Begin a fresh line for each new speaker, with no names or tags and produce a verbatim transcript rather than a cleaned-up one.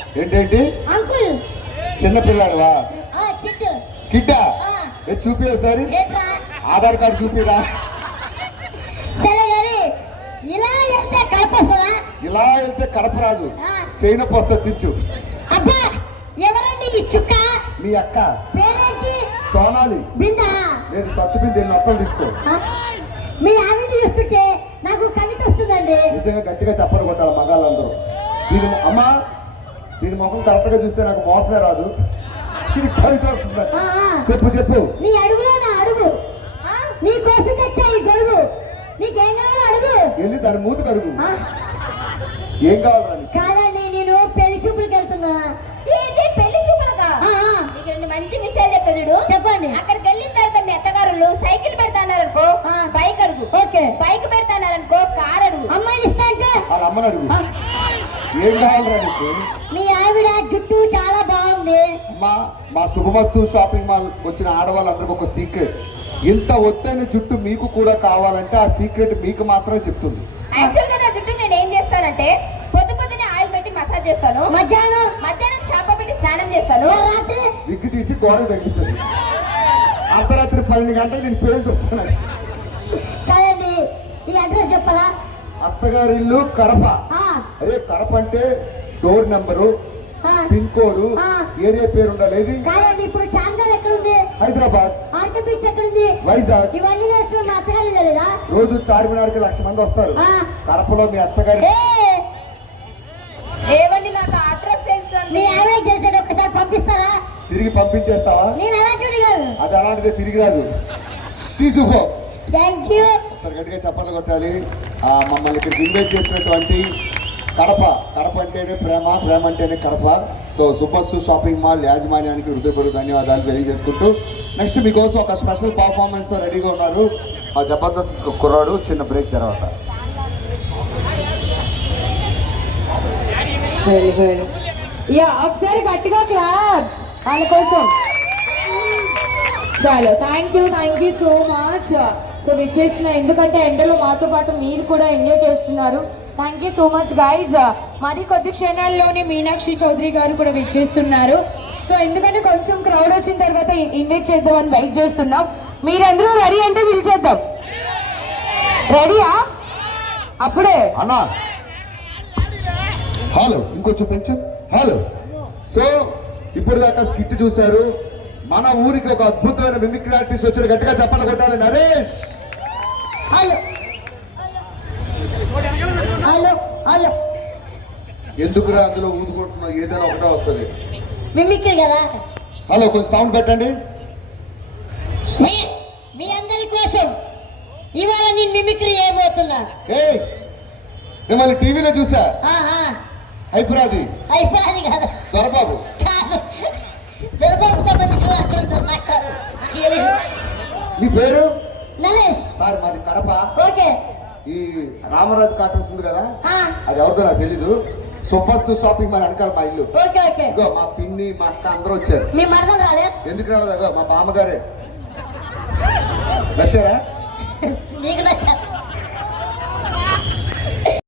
ఏంటేంటి
అంకుల్
చిన్న పిల్లాడువా
కిట్టు
కిడ్డా చూపి ఒకసారి ఆధార్ కార్డు చూపిరా.
సరే గారి ఇలా వెళ్తే కడప వస్తుందా?
ఇలా వెళ్తే కడప రాదు, చైన పోస్తా తెచ్చు.
అబ్బా ఎవరండి ఈ చుక్క?
మీ అక్క
పేరేంటి?
సోనాలి.
బిందా
లేదు సత్తు బింద వెళ్ళి అర్థం తీసుకో.
మీ ఆవిడ చూస్తుంటే నాకు కవిత వస్తుందండి.
నిజంగా గట్టిగా చెప్పని కొట్టాలి మగాళ్ళందరూ. దీని అమ్మా దీని ముఖం కరెక్ట్ గా చూస్తే నాకు మోసమే రాదు. కవిత వస్తుందా? చెప్పు చెప్పు.
నీ అడుగులో నా అడుగు, నీ కోసం తెచ్చా ఈ గొడుగు. నీకేం కావాలో అడుగు.
వెళ్ళి దాని మూతికి అడుగు. ఏం కావాలి?
కాదండి నేను పెళ్లి చూపులకు వెళ్తున్నా.
ఏంటి పెళ్లి చూపులకా? నీకు రెండు మంచి విషయాలు చెప్పేది.
చెప్పండి.
అక్కడికి వెళ్ళిన తర్వాత మీ అత్తగారులు సైకిల్ పెడతాన్నారనుకో బైక్ అడుగు.
ఓకే.
బైక్ పెడతాన్నారనుకో కార్ అడుగు.
అమ్మాయిని ఇస్తా అంటే
వాళ్ళ అమ్మని అడుగు. ఏం కావాలి నీకు?
మీ ఆవిడ జుట్టు చాలా బాగుంది.
అమ్మా మా శుభమస్తు షాపింగ్ మాల్ వచ్చిన ఆడవాళ్ళందరికీ ఒక సీక్రెట్. ఇంత ఒత్తైన జుట్టు మీకు కూడా కావాలంటే ఆ సీక్రెట్ మీకు మాత్రమే చెప్తుంది.
యాక్చువల్ గా నా జుట్టు నేను ఏం చేస్తానంటే పొద్దు పొద్దునే ఆయిల్ పెట్టి మసాజ్ చేస్తాను.
మధ్యాహ్నం
మధ్యాహ్నం షాంపూ పెట్టి స్నానం చేస్తాను.
రాత్రి
విగ్గు తీసి గోడకు తగ్గిస్తుంది. అర్ధరాత్రి పన్నెండు గంటలకు నేను పేరు చూస్తున్నాను.
కాదండి ఈ అడ్రస్ చెప్పాలా?
అత్తగారి ఇల్లు కడప. అదే కడప అంటే door number, pin code, area పేరు ఉండాలి.
కాదండి ఇప్పుడు చార్మినార్ ఎక్కడుంది?
హైదరాబాద్.
ఆర్కే బీచ్ ఎక్కడుంది?
వైజాగ్.
ఇవన్నీ చేస్తున్నా మా అత్తగారి లేదా?
రోజు చార్మినార్ కి లక్ష మంది వస్తారు. కడపలో మీ అత్తగారి
ఏవండి నాకు అడ్రస్ తెలుసు.
మీ ఆవిడ తెలిసాడు ఒకసారి పంపిస్తారా?
తిరిగి పంపించేస్తావా?
నేను అలాంటిది కాదు.
అది అలాంటిదే తిరిగి రాదు. తీసుకో.
Thank you.
ఒకసారి గట్టిగా చప్పట్లు కొట్టాలి. మమ్మల్ని ఇక్కడ ఇన్వైట్ చేసినటువంటి కడప, కడప అంటేనే ప్రేమ, ప్రేమ అంటేనే కడప. సో సుబ్బస్సు షాపింగ్ మాల్ యాజమాన్యానికి హృదయపూర్వక ధన్యవాదాలు తెలియజేసుకుంటూ నెక్స్ట్ మీకోసం ఒక స్పెషల్ పర్ఫార్మెన్స్తో రెడీగా ఉన్నారు మా జబర్దస్త్ కుర్రాడు. చిన్న బ్రేక్ తర్వాత
యా ఒకసారి గట్టిగా క్లాప్స్ వాళ్ళ కోసం. చాలు thank you thank you so much. So విచ్చేసిన ఎందుకంటే ఎండలో మాతో పాటు మీరు కూడా ఎంజాయ్ చేస్తున్నారు. Thank you so much guys. మరి కొద్ది క్షణాల్లోనే మీనాక్షి చౌదరి గారు కూడా విచ్చేస్తున్నారు. సో ఎందుకంటే కొంచెం క్రౌడ్ వచ్చిన తర్వాత ఇన్వైట్ చేద్దామని వెయిట్ చేస్తున్నాం. మీరందరూ రెడీ అంటే పిలిచేద్దాం. రెడీయా? అప్పుడే
అన్నా హలో ఇంకొంచెం పెంచు. హలో. సో ఇప్పుడు దాకా స్కిట్ చూశారు. మన ఊరికి ఒక అద్భుతమైన మిమిక్రీ ఆర్టిస్ట్ వచ్చారు. గట్టిగా చెప్పాలి కొట్టాలి. నరేష్.
Hello hello hello.
ఎందుకురా అందులో ఊదుకుంటున్నావు? ఏదైనా ఒకటే వస్తుంది.
మిమిక్రీ కదా.
హలో కొంచెం సౌండ్ పెట్టండి.
మీ మీ అందరి కోసం ఇవాళ నేను మిమిక్రీ చేయబోతున్నా.
ఏ మిమ్మల్ని టీవీలో చూసా. హైపరాది
అయిపోయింది కదా
దొరబాబు.
దొరబాబు సంబంధించిన అక్కడ
మీ పేరు?
నరేష్.
సార్ మాది కడప.
ఓకే.
ఈ రామరాజు కాటన్స్ ఉంది కదా, అది ఎవరిదో నాకు తెలీదు. సుబ్బస్తు షాపింగ్ మాల్ వెనకాల మా ఇల్లు.
Okay okay.
ఇగో మా పిన్ని మా అక్క అందరూ వచ్చారు.
మీ మరదలు రాలేదు?
ఎందుకు రాలేదు? మా బామ్మగారే. నచ్చారా?
నీకు నచ్చారు.